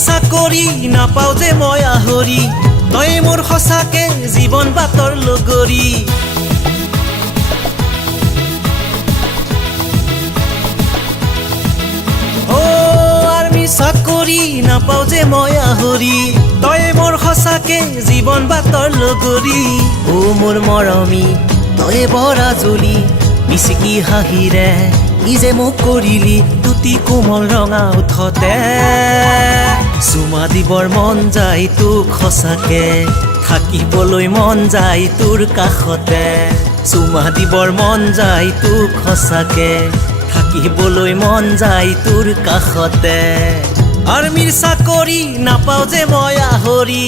চাকৰি নাপাওঁ যে মই আহৰি তই মোৰ সঁচাকে জীৱন বাটৰ লগৰী আৰ্মি চাকৰি নাপাওঁ যে মই আহৰি তই মোৰ সঁচাকে জীৱন বাটৰ লগৰী মোৰ মৰমী তই বৰা জ্বলি মিচিকি হাঁহিৰে ই যে মোক কৰিলি তুতি কোমল ৰঙা উঠতে চুমা দিবৰ মন যায় তোক সঁচাকে থাকিবলৈ মন যায় তোৰ কাষতে চুমা দিবৰ মন যায় তোক সঁচাকে থাকিবলৈ মন যায় তোৰ কাষতে আৰ্মিৰ চাকৰি নাপাওঁ যে মই আহৰি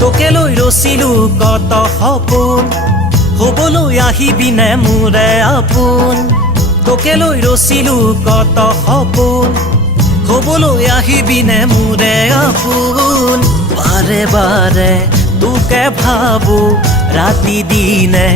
তোকে লৈ ৰচিলো কত সপোন হ'বলৈ আহিবিনে মোৰে আপোন তোকে লৈ ৰচিলো কত সপোন হ'বলৈ আহিবিনে মোৰে আপোন বাৰে বাৰে তোকে ভাবো ৰাতি দিনে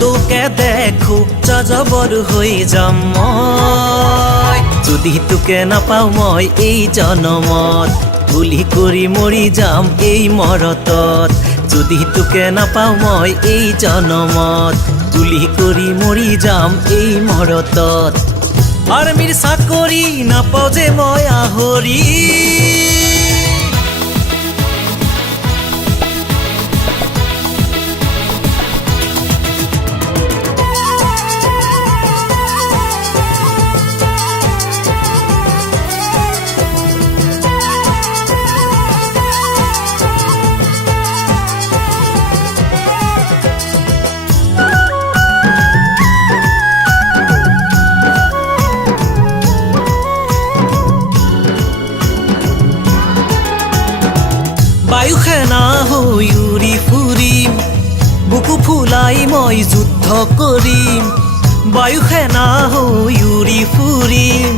তোকে দেখো যাযাবৰ হৈ যাম মই যদি তোকে নাপাওঁ মই এই জনমত বুলি কৰি মৰি যাম এই মৰতত যদি তোকে নাপাওঁ মই এই জনমত বুলি কৰি মৰি যাম এই মৰতত আৰ্মিৰ চাকৰি নাপাওঁ যে মই আহৰি বায়ু সেনা হৈ উৰি ফুৰিম বুকু ফুলাই মই যুদ্ধ কৰিম বায়ু সেনা হৈ উৰি ফুৰিম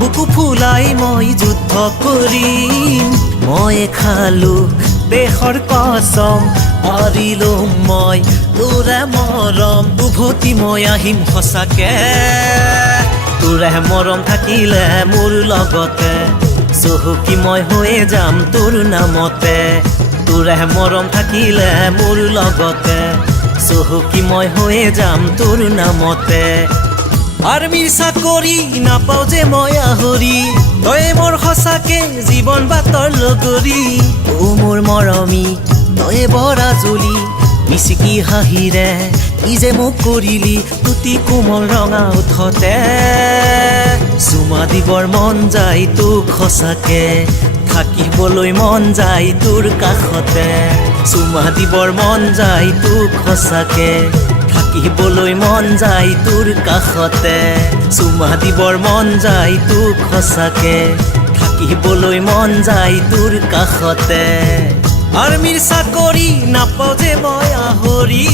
বুকু ফুলাই মই যুদ্ধ কৰিম মই খালো দেশৰ কসম হাৰিলো মই তোৰে মৰম উভতি মই আহিম সঁচাকে তোৰে মৰম থাকিলে মোৰ লগতে চহকী মই হৈয়ে যাম তোৰ নামতে তোৰে মৰম থাকিলে মোৰ লগতে চহকী মই হৈয়ে যাম তোৰ নামতে আৰ্মিৰ চাকৰি নাপাওঁ যে মই আহৰি তই মোৰ সঁচাকে জীৱন বাটৰ লগৰী মোৰ মৰমী তই বৰা জ্বলি মিচিকি হাঁহিৰে ই যে মোক কৰিলি তুতি কোমল ৰঙা উঠতে চুমা দিবৰ মন যায় তোক সঁচাকে থাকিবলৈ মন যায় তোৰ কাষতে চুমা দিবৰ মন যায় তোক সঁচাকে থাকিবলৈ মন যায় তোৰ কাষতে চুমা দিবৰ মন যায় তোক সঁচাকে থাকিবলৈ মন যায় তোৰ কাষতে আৰ্মিৰ চাকৰি নাপাওঁ যে মই আহৰি